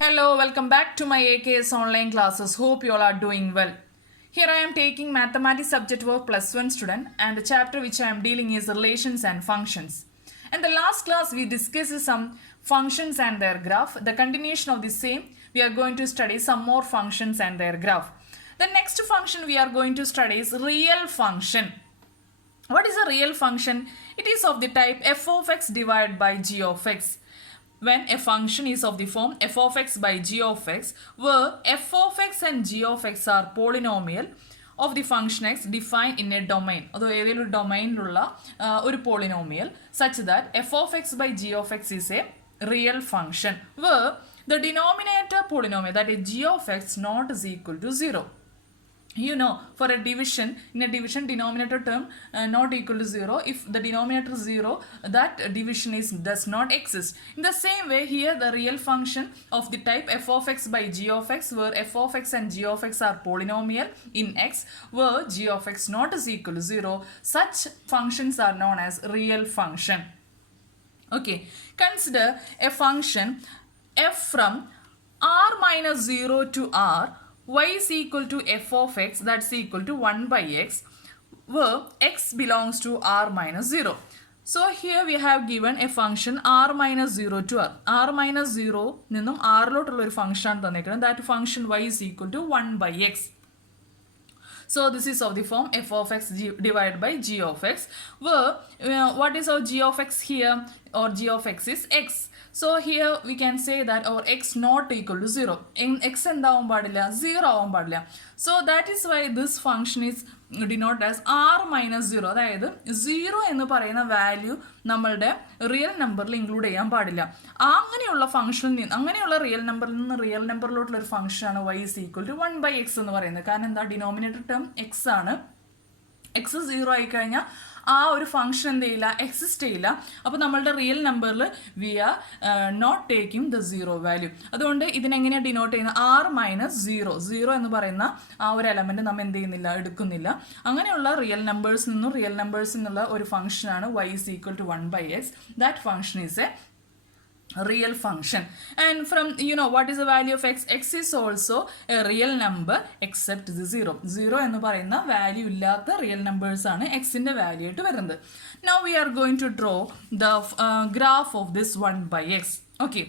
Hello, welcome back to my AKS online classes. Hope you all are doing well. Here I am taking mathematics subject for plus 1 student and the chapter which I am dealing is relations and functions. In the last class we discussed some functions and their graph. The continuation of the same we are going to study some more functions and their graph. The next function we are going to study is real function. What is a real function? It is of the type f of x divided by g of x. When a function is of the form f of x by g of x, where f of x and g of x are polynomial of the function x defined in a domain. Although a domain ഒരു polynomial such that f of x by g of x is a real function, where the denominator polynomial, that is g of x, not is equal to 0. You know, for a division, in a division denominator term not equal to 0, if the denominator is 0, that division does not exist. In the same way, here the real function of the type f of x by g of x, where f of x and g of x are polynomial in x, where g of x not is equal to 0, such functions are known as real function. Okay, consider a function f from r minus 0 to r, y is equal to f of x, that's equal to 1 by x, where x belongs to r minus 0. So here we have given a function r minus 0 to r. R minus 0 നിന്നും r ലോട്ടുള്ള ഒരു function തന്നിരിക്കുന്നത്. That function y is equal to 1 by x. So this is of the form f of x divided by g of x, where what is our g of x here, or g of x is x. So here we can say that our x not equal to 0. In x എന്താവാൻ പാടില്ല, 0 ആവാൻ പാടില്ല. So that is why this function is denoted as r minus 0. അതായത് 0 എന്ന് പറയുന്ന value നമ്മളുടെ real നമ്പറിൽ include ചെയ്യാൻ പാടില്ല. അങ്ങനെയുള്ള ഫംഗ്ഷനിൽ നിന്ന്, അങ്ങനെയുള്ള റിയൽ നമ്പറിൽ നിന്ന് റിയൽ നമ്പറിലോട്ടുള്ള ഒരു ഫംഗ്ഷനാണ് y is equal to 1 by x എന്ന് പറയുന്നത്. കാരണം എന്താ, ഡിനോമിനേറ്റർ ടേം x ആണ്. x 0 ആയി കഴിഞ്ഞാൽ ആ ഒരു ഫംഗ്ഷൻ എന്ത് ചെയ്യില്ല, എക്സിസ്റ്റ് ചെയ്യില്ല. അപ്പോൾ നമ്മളുടെ റിയൽ നമ്പറിൽ we are not taking the 0 value. അതുകൊണ്ട് ഇതിനെങ്ങനെയാണ് ഡിനോട്ട് ചെയ്യുന്നത്, r മൈനസ് 0 എന്ന് പറയുന്ന ആ ഒരു എലമെന്റ് നമ്മൾ എന്ത് ചെയ്യുന്നില്ല, എടുക്കുന്നില്ല. അങ്ങനെയുള്ള റിയൽ നമ്പേഴ്സിൽ നിന്നുള്ള ഒരു ഫംഗ്ഷനാണ് y is equal to 1 by x. That function is a real function. And from, you know, what is the value of x? X is also a real number except the 0 എന്ന് പറയുന്ന value ഇല്ലാത്ത real numbers ആണ് എക്സിന്റെ value ആയിട്ട് വരുന്നത്. Now we are going to draw the graph of this 1 by x. Okay,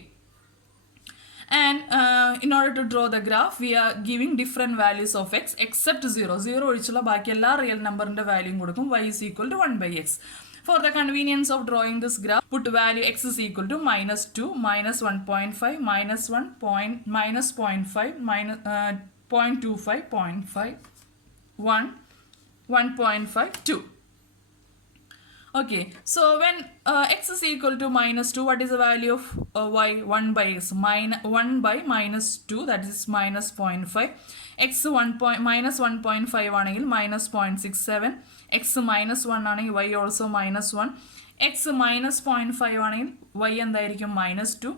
and in order to draw the graph we are giving different values of x except 0 ഒഴിച്ചുള്ള ബാക്കി എല്ലാ real നമ്പറിന്റെ വാല്യൂയും കൊടുക്കും. y is equal to 1 by x. For the convenience of drawing this graph, put value x is equal to minus 2, minus 1.5, minus 1, minus 0.5, minus 0.25, 0.5, 1, 1.5, 2. Okay, so when x is equal to minus 2, what is the value of y? 1 by x, 1 by minus 2, that is minus 0.5. x minus 1.5 ആണെങ്കിൽ minus 0.67, x minus 1 ആണെങ്കിൽ y also minus 1, x minus 0.5 ആണെങ്കിൽ y എന്തായിരിക്കും, minus 2,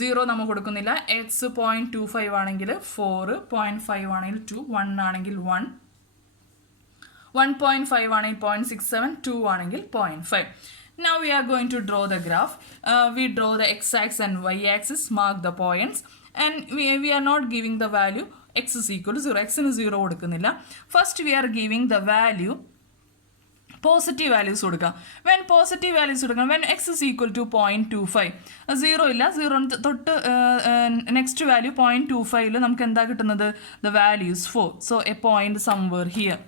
0 നമ്മൾ കൊടുക്കുന്നില്ല. x 0.25 ആണെങ്കിൽ 4, 0.5 ആണെങ്കിൽ 2, 1 ആണെങ്കിൽ 1, 1.5 ആണെങ്കിൽ 0.67, 2 ആണെങ്കിൽ 0.5. Now we are going to draw the graph. We draw the x-axis and y-axis, mark the points, and we are not giving the value x is equal to 0. x ന് 0 കൊടുക്കുന്നില്ല. First we are giving the value, positive values കൊടുക്കുക. When positive values കൊടുക്കണം, when x is equal to 0.25, 0 ഇല്ല, 0 തൊട്ട് next value 0.25 നമുക്ക് എന്താ കിട്ടുന്നത്, the values 4. So a point somewhere here.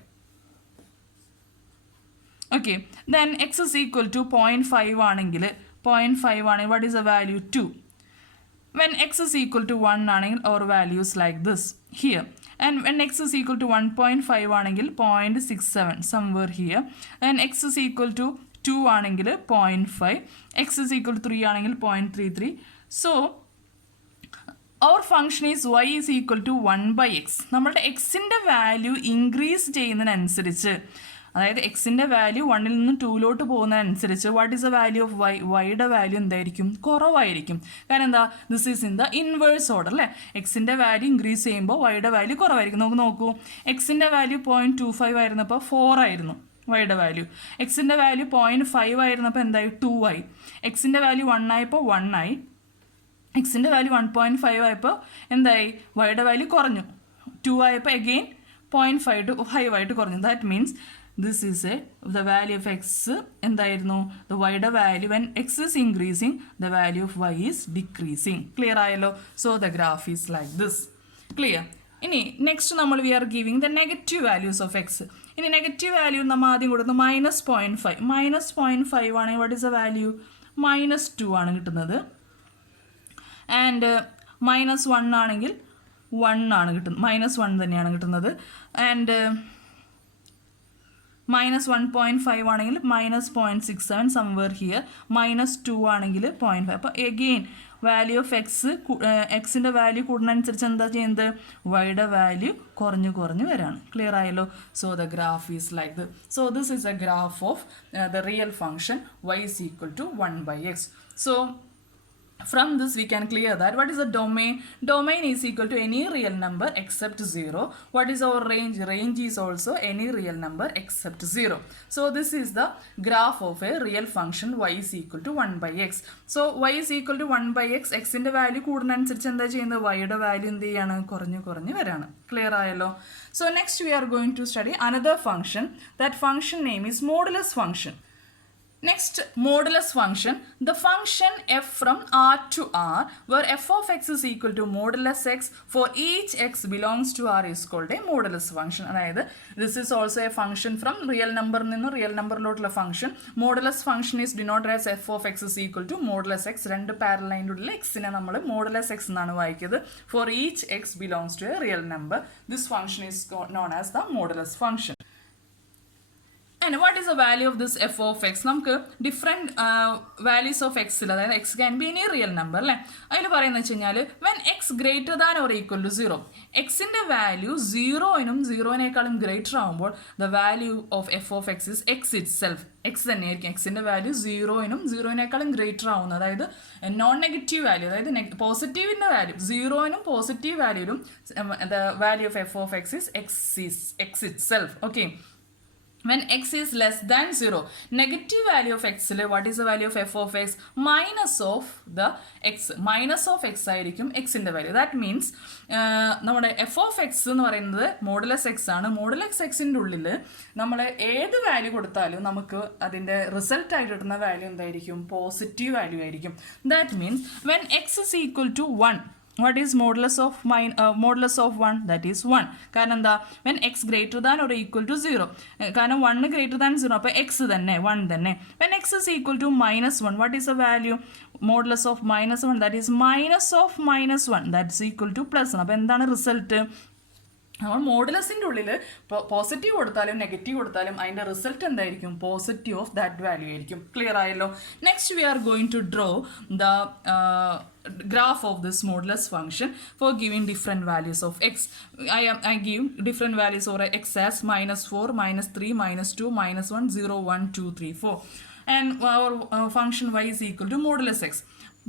Okay, then x is equal to 0.5 ആണെങ്കിൽ what is the value, 2. When x is equal to 1 ആണെങ്കിൽ our values like this here. And when x is equal to 1.5 ആണെങ്കിൽ 0.67 somewhere here. And x is equal to 2 ആണെങ്കിൽ 0.5. x is equal to 3 ആണെങ്കിൽ 0.33. So our function is y is equal to 1 by x. നമ്മളുടെ എക്സിൻ്റെ value increase ചെയ്യുന്നതിനനുസരിച്ച്, അതായത് എക്സിൻ്റെ value 1ൽ നിന്ന് 2ലോട്ട് പോകുന്നതനുസരിച്ച് what is the value of Y, വൈയുടെ വാല്യൂ എന്തായിരിക്കും, കുറവായിരിക്കും. കാരണം എന്താ, this is in the inverse order അല്ലേ. എക്സിൻ്റെ വാല്യൂ ഇൻക്രീസ് ചെയ്യുമ്പോൾ വൈയുടെ വാല്യൂ കുറവായിരിക്കും. നമുക്ക് നോക്കൂ, എക്സിൻ്റെ വാല്യൂ 0.25 ആയിരുന്നപ്പോൾ 4 ആയിരുന്നു വൈയുടെ വാല്യൂ. എക്സിൻ്റെ വാല്യൂ 0.5 ആയിരുന്നപ്പോൾ എന്തായി, 2 ആയി. എക്സിൻ്റെ വാല്യൂ 1 ആയപ്പോൾ 1 ആയി. എക്സിൻ്റെ വാല്യൂ 1.5 ആയപ്പോൾ എന്തായി വൈയുടെ വാല്യൂ കുറഞ്ഞു 2 ആയപ്പോൾ അഗെയിൻ 0.5 to 5 ആയിട്ട് കുറഞ്ഞു that means this is the value of X എന്തായിരുന്നു ദ വൈയുടെ value when X is increasing the value of Y is decreasing clear ആയല്ലോ so the graph is like this clear ഇനി next നമ്മൾ we are giving the negative values of X ഇനി negative value നമ്മൾ ആദ്യം കൊടുക്കുന്നത് -0.5 ആണെങ്കിൽ what is the value -2 ആണ് കിട്ടുന്നത് ആൻഡ് -1 ആണെങ്കിൽ 1 ആണ് കിട്ടുന്നത് -1 തന്നെയാണ് കിട്ടുന്നത് ആൻഡ് -1.5 ആണെങ്കിൽ -0.67 സംവെയർ ഹിയർ -2 ആണെങ്കിൽ 0.5 അപ്പോൾ എഗെയിൻ വാല്യൂ ഓഫ് എക്സിൻ്റെ വാല്യൂ കൂടുന്നതനുസരിച്ച് എന്താ ചെയ്യുന്നത് വൈയുടെ വാല്യൂ കുറഞ്ഞു വരാണ് ക്ലിയർ ആയല്ലോ so the graph is like the so this is A graph of the real function y is equal to 1/x so from this we can clear that what is the domain domain is equal to any real number except 0 what is our range range is also any real number except 0 so this is the graph of a real function y is equal to 1/x so y is equal to 1/x x ന്റെ value കൂടുന്നതനുസരിച്ച് എന്താ ചെയ്യുന്നത് y യുടെ value എന്ത് ചെയ്യാണ് കുറഞ്ഞു വരാണ് clear ആയല്ലോ so next we are going to study another function that function name is modulus function. Next, modulus function, the function f from R to R where f of x is equal to modulus x for each x belongs to R is called a modulus function. അതായത് this is also a function from real number നിന്ന് real number ലോട്ടുള്ള function. Modulus function is denoted as f of x is equal to modulus x. രണ്ട് parallel ലൈനിലുള്ള xനെ നമ്മൾ modulus x എന്നാണ് വായിക്കുന്നത്. For each x belongs to a real number. This function is known as the modulus function. And what is the value of this f of x? നമുക്ക് different values of എക്സിൽ അതായത് x can be any real number അല്ലേ അതിൽ പറയുന്നത് വെച്ച് കഴിഞ്ഞാൽ when x greater than or equal to 0 എക്സിൻ്റെ value 0-നും ഗ്രേറ്റർ ആകുമ്പോൾ the value of F of X is X itself x തന്നെയായിരിക്കും എക്സിൻ്റെ വാല്യൂ 0-നും ഗ്രേറ്റർ ആവുന്നത് അതായത് നോൺ നെഗറ്റീവ് വാല്യൂ അതായത് പോസിറ്റീവിൻ്റെ വാല്യൂ 0-നും പോസിറ്റീവ് വാല്യൂലും the value of F of X is X itself okay when x is less than 0 negative value of x what is the value of f of x minus of the x minus of x ആയിരിക്കും x ന്റെ value that means നമ്മുടെ F of X എന്ന് പറയുന്നത് modulus X ആണ് modulus എക്സിൻ്റെ ഉള്ളിൽ നമ്മൾ ഏത് വാല്യൂ കൊടുത്താലും നമുക്ക് അതിൻ്റെ റിസൾട്ട് ആയിട്ട് കിട്ടുന്ന വാല്യൂ എന്തായിരിക്കും പോസിറ്റീവ് വാല്യൂ ആയിരിക്കും that means when x is equal to 1 what is modulus of 1 that is 1 കാരണം എന്താ when x greater than or equal to 0 കാരണം 1 greater than 0 അപ്പോൾ x തന്നെ 1 തന്നെ when x is equal to -1 what is the value modulus of -1 that is minus of -1 that's equal to plus അപ്പോൾ എന്താണ് result നമ്മൾ മോഡുലസിൻ്റെ ഉള്ളിൽ പോസിറ്റീവ് കൊടുത്താലും negative കൊടുത്താലും അതിൻ്റെ റിസൾട്ട് എന്തായിരിക്കും പോസിറ്റീവ് ഓഫ് ദാറ്റ് വാല്യൂ ആയിരിക്കും ക്ലിയർ ആയല്ലോ next we are going to draw the graph of this modulus function for giving different values of x. I give different values for x as -4, -3, -2, -1, 0, 1, 2, 3, 4. And our function y is equal to modulus x.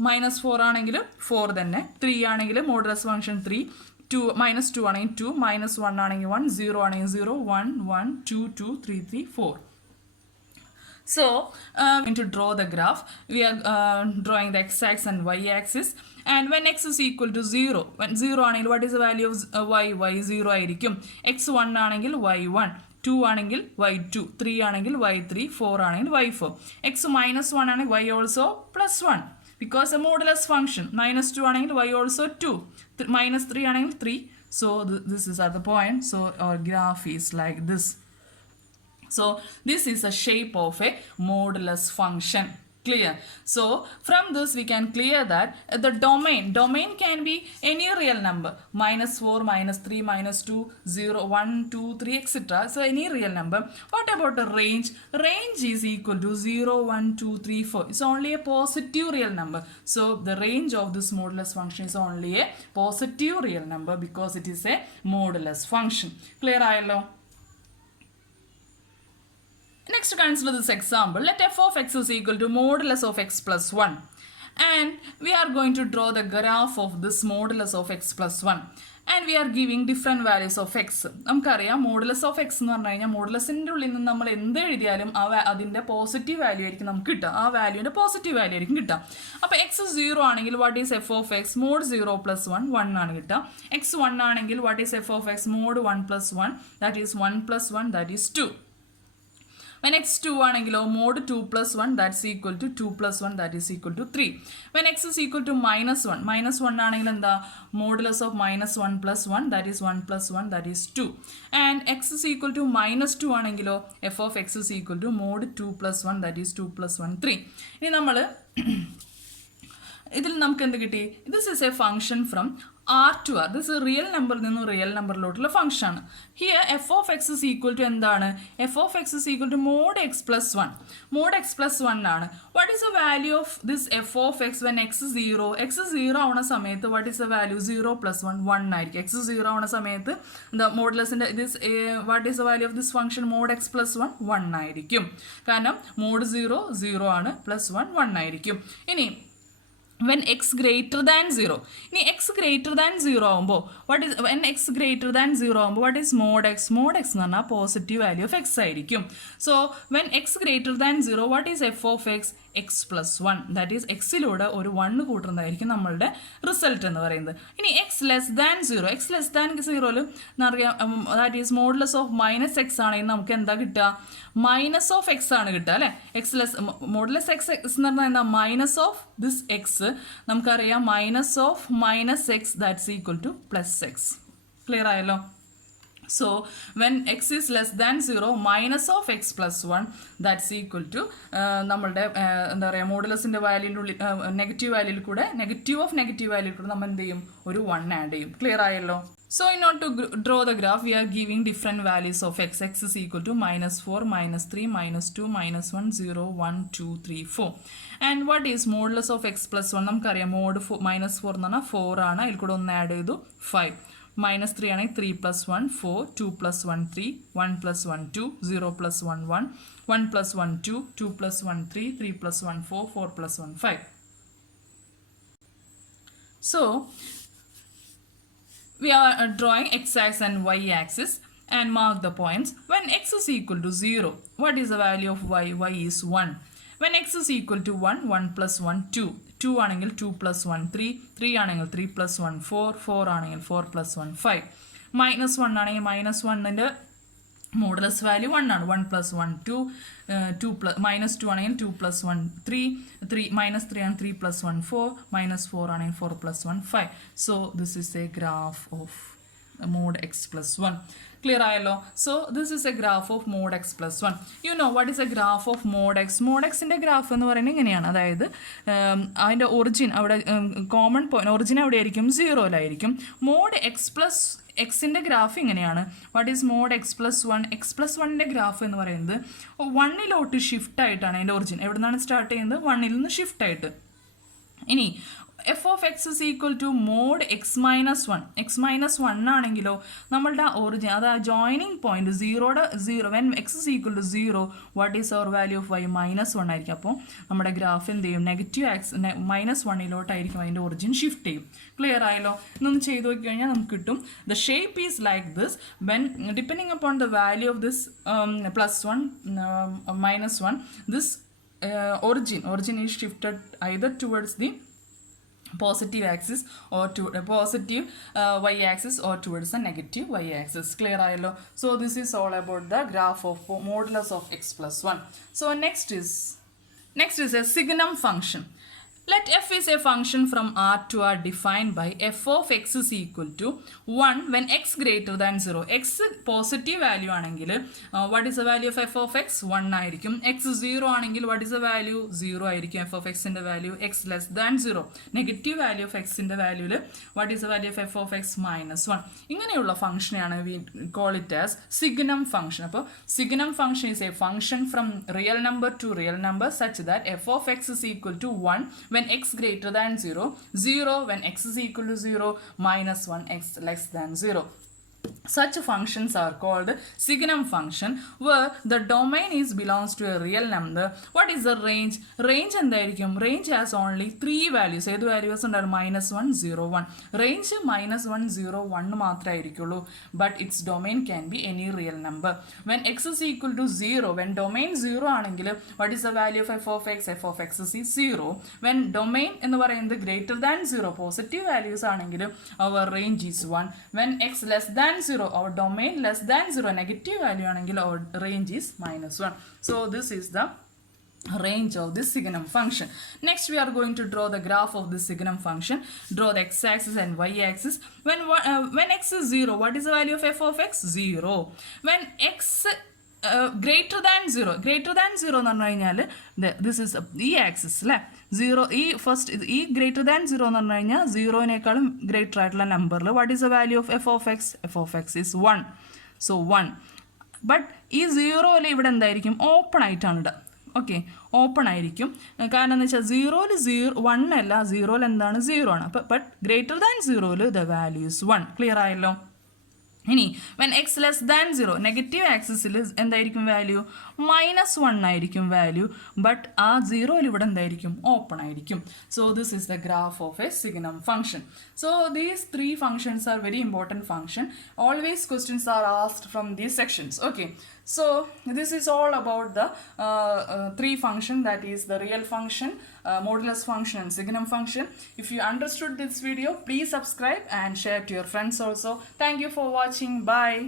-4 ആണെങ്കിൽ 4 തന്നെ 3 ആണെങ്കിൽ modulus function 3 2 -2 ആണെങ്കിൽ 2 -1 ആണെങ്കിൽ 1 0 ആണെങ്കിൽ 0 1 1 2 2 3 3 4 So, going to draw the graph. We are drawing the x-axis and y-axis. And when x is equal to 0, when 0 ആണെങ്കിൽ what is the value of y? y 0 ആയിരിക്കും. x 1 ആണെങ്കിൽ y 1, 2 ആണെങ്കിൽ y 2, 3 ആണെങ്കിൽ y 3, 4 ആണെങ്കിൽ y 4. x -1 ആണെങ്കിൽ y also +1 because a modulus function. -2 ആണെങ്കിൽ y also 2, -3 ആണെങ്കിൽ 3. So this is at the point. So our graph is like this. So this is a shape of a modulus function. Clear? So from this we can clear that the domain can be any real number -4, -3, -2, 0, 1, 2, 3 etc. So any real number. What about the range? Range is equal to 0, 1, 2, 3, 4. It's only a positive real number. So the range of this modulus function is only a positive real number because it is a modulus function. Clear ayallo? Next, consider this example. Let f of x is equal to modulus of x plus 1. And we are going to draw the graph of this modulus of x plus 1. And we are giving different values of x. നമുക്കറിയാം modulus of X എന്ന് പറഞ്ഞു കഴിഞ്ഞാൽ മോഡുലസിൻ്റെ ഉള്ളിൽ നിന്ന് നമ്മൾ എന്ത് എഴുതിയാലും അതിൻ്റെ പോസിറ്റീവ് വാല്യൂ ആയിരിക്കും നമുക്ക് കിട്ടുക. ആ വാല്യൂവിൻ്റെ പോസിറ്റീവ് വാല്യൂ ആയിരിക്കും കിട്ടുക. അപ്പോൾ എക്സ് 0 ആണെങ്കിൽ what is f of x mod 0 plus 1 1 ആണ് കിട്ടുക. എക്സ് 1 ആണെങ്കിൽ what is f of x mod 1 plus 1 that is 1 plus 1 that is 2. When x 2 ആണെങ്കിലോ mod 2 plus 1 that's equal to 2 plus 1 that is equal to 3. When x is equal to minus 1 ആണെങ്കിൽ എന്താ modulus of minus 1 plus 1 that is 1 plus 1 that is 2. And x is equal to minus 2 ആണെങ്കിലോ f of x is equal to mod 2 plus 1 that is 2 plus 1 3. ഇനി നമ്മൾ ഇതിൽ നമുക്ക് എന്ത് കിട്ടി? This is a function from R to R. This is real number നിന്നും real number ലോട്ടുള്ള function ആണ്. Here f of x is equal to എന്താണ്? f of x is equal to mod x plus 1. Mod x plus 1 ആണ്. What is the value of this f of x when x is 0? x is 0 ആവുന്ന സമയത്ത് what is the value? 0 plus 1 1 ആയിരിക്കും. x is 0 ആവുന്ന സമയത്ത് the modulus what is the value of this function mod x plus 1 1 ആയിരിക്കും. കാരണം mod 0 0 ആണ് plus 1 1 ആയിരിക്കും. ഇനി when x greater than 0. ഇനി x greater than 0 ആവുമ്പോൾ when x greater than 0 ആവുമ്പോൾ what is mod x? Mod x എന്ന് പറഞ്ഞാൽ പോസിറ്റീവ് വാല്യൂ ഓഫ് x ആയിരിക്കും. So when x greater than 0 what is f of x? x plus 1 that is xയിലൂടെ ഒരു 1 കൂട്ടുന്നതായിരിക്കും നമ്മളുടെ result എന്ന് പറയുന്നത്. ഇനി x less than 0 x less than 0ൽ എന്നറിയാം that is modulus of minus X ആണെങ്കിൽ നമുക്ക് എന്താ കിട്ടുക? മൈനസ് ഓഫ് എക്സ് ആണ് കിട്ടുക അല്ലേ? X less modulus X X എന്ന് പറഞ്ഞാൽ എന്താ? മൈനസ് ഓഫ് ദിസ് എക്സ് നമുക്കറിയാം minus of minus X that's equal two plus X. Clear ആയല്ലോ? So when x is less than 0 minus of x plus 1 that's equal to നമ്മളുടെ എന്താ പറയുക മോഡുലസിൻ്റെ വാല്യൂൻ്റെ ഉള്ളിൽ negative വാല്യൂയിൽ കൂടെ നെഗറ്റീവ് ഓഫ് നെഗറ്റീവ് വാല്യൂയിൽ കൂടെ നമ്മൾ എന്ത് ചെയ്യും? ഒരു 1 ആഡ് ചെയ്യും. ക്ലിയർ ആയല്ലോ? So in order to draw the graph we are giving different values of x. X is equal to minus 4, minus 3, minus 2, minus 1, 0, 1, 2, 3, 4. And what is modulus of x plus 1? നമുക്കറിയാം mod minus 4 എന്ന് പറഞ്ഞാൽ 4 ആണ്. അതിൽ കൂടെ ഒന്ന് add ചെയ്തു 5. Minus 3 ആണെങ്കിൽ 3 plus 1 4, 2 plus 1 3, 1 plus 1 2, 0 plus 1 1, 1 plus 1 2, 2 plus 1 3, 3 plus 1 4, 4 plus 1 5. So we are drawing x-axis and y-axis and mark the points. When x is equal to 0, what is the value of y? Y is 1. When x is equal to 1, 1 plus 1 2. 2 ആണെങ്കിൽ 2 plus 1 3, 3 ആണെങ്കിൽ 3 plus 1 4, 4 ആണെങ്കിൽ 4 plus 1 5. Minus 1 ആണെങ്കിൽ minus 1ൻ്റെ modulus value 1 ആണ്. 1 plus 1 2, 2 plus minus 2 ആണെങ്കിൽ 2 plus 1 3, 3 minus 3 ആണ് 3 plus 1 4, minus 4 ആണെങ്കിൽ 4 plus 1 5. So this is a graph of mod x plus 1. Clear ആയല്ലോ? So this is a graph of mod x plus 1. You know what is a graph of mod x? Mod xൻ്റെ graph എന്ന് പറയുന്നത് ഇങ്ങനെയാണ്. അതായത് അതിൻ്റെ origin അവിടെ common point origin എവിടെ ആയിരിക്കും? 0ലായിരിക്കും. മോഡ് എക്സ് പ്ലസ് എക്സിൻ്റെ ഗ്രാഫ് ഇങ്ങനെയാണ്. What is mod X plus 1? X plus 1ൻ്റെ ഗ്രാഫ് എന്ന് പറയുന്നത് 1ലോട്ട് ഷിഫ്റ്റ് ആയിട്ടാണ് അതിൻ്റെ ഒറിജിൻ. എവിടെ നിന്നാണ് സ്റ്റാർട്ട് ചെയ്യുന്നത്? 1ൽ നിന്ന് ഷിഫ്റ്റ് ആയിട്ട്. ഇനി f of x is equal to mod x minus 1. x minus 1 ആണെങ്കിലോ നമ്മളുടെ ഒറിജിൻ അതായത് joining point 0 when x is equal to 0 what is our value of y? minus 1 ആയിരിക്കും. അപ്പോൾ നമ്മുടെ ഗ്രാഫ് എന്ത് ചെയ്യും? നെഗറ്റീവ് മൈനസ് 1ലോട്ടായിരിക്കും അതിൻ്റെ ഒറിജിൻ ഷിഫ്റ്റ് ചെയ്യും. ക്ലിയർ ആയല്ലോ? ഇതൊന്ന് ചെയ്ത് നോക്കി കഴിഞ്ഞാൽ നമുക്ക് കിട്ടും the shape is like this when depending upon the value of this plus 1 minus 1 this origin is shifted either towards the positive axis or to a positive y-axis or towards the negative y-axis. Clear ayallo? So this is all about the graph of modulus of x plus 1. So next is a Signum function. Let f is a function from R to R defined by f of x is equal to 1 when x greater than 0. x positive value ആണെങ്കിൽ what is the value of f of x? 1 ആയിരിക്കും. x 0 ആണെങ്കിൽ what is the value? 0 ആയിരിക്കും f of x ൻ്റെ value. x less than 0 negative value of x ൻ്റെ വാല്യൂവിൽ what is the value of f of x? minus 1. ഇങ്ങനെയുള്ള ഫംഗ്ഷനെയാണ് we call it as Signum function. അപ്പോൾ Signum function is a function from real number to real number such that f of x is equal to 1 when x greater than 0, 0 when x is equal to 0, minus 1 x less than 0. Such functions are called Signum function where the domain is belongs to a real number. What is the range? Range എന്തായിരിക്കും? Range has only 3 values. ഏത് values ഉണ്ടാവും? -1, 0, 1. Range -1, 0, 1 മാത്രമേ ആയിരിക്കുള്ളൂ. But its domain can be any real number. When x is equal to 0, when domain 0 ആണെങ്കിൽ what is the value of f of x? F of x is 0. When domain എന്ന് പറയുന്നത് greater than 0, positive values ആണെങ്കിൽ our range is 1. When x less than 0, our domain less than 0, negative value ആണെങ്കിൽ our range is -1. So this is the range of this Signum function. Next we are going to draw the graph of this Signum function. Draw the x-axis and y-axis. When x is 0, what is the value of f of x? 0. When x greater than 0 എന്ന് പറഞ്ഞു കഴിഞ്ഞാൽ this is ഈ axis അല്ലേ, 0 ഈ first ഈ greater than 0 എന്ന് പറഞ്ഞു കഴിഞ്ഞാൽ 0നേക്കാളും ഗ്രേറ്റർ ആയിട്ടുള്ള നമ്പറിൽ what is the value of F of X? F of X is 1. So 1. But ഈ 0യിൽ ഇവിടെ എന്തായിരിക്കും? ഓപ്പൺ ആയിട്ടാണ് ഇടുക. ഓക്കെ, ഓപ്പൺ ആയിരിക്കും. കാരണം എന്ന് വെച്ചാൽ 0യിൽ 1 അല്ല, 0യിൽ എന്താണ്? 0 ആണ്. ബട്ട് ഗ്രേറ്റർ ദാൻ 0യിൽ ദ വാല്യൂ ഇസ് 1. ക്ലിയർ ആയല്ലോ? ഇനി when X less than 0, negative ആക്സിസിൽ എന്തായിരിക്കും വാല്യൂ? -1 ആയിരിക്കും വാല്യൂ. ബട്ട് ആ 0യിൽ ഇവിടെ എന്തായിരിക്കും? ഓപ്പൺ ആയിരിക്കും. So this is the graph of A Signum function. So these 3 functions are very important function. Always questions are asked from these sections. Okay, so this is all about the 3 function, that is the real function, modulus function and Signum function. If you understood this video, please subscribe and share to your friends also. Thank you for watching. Bye.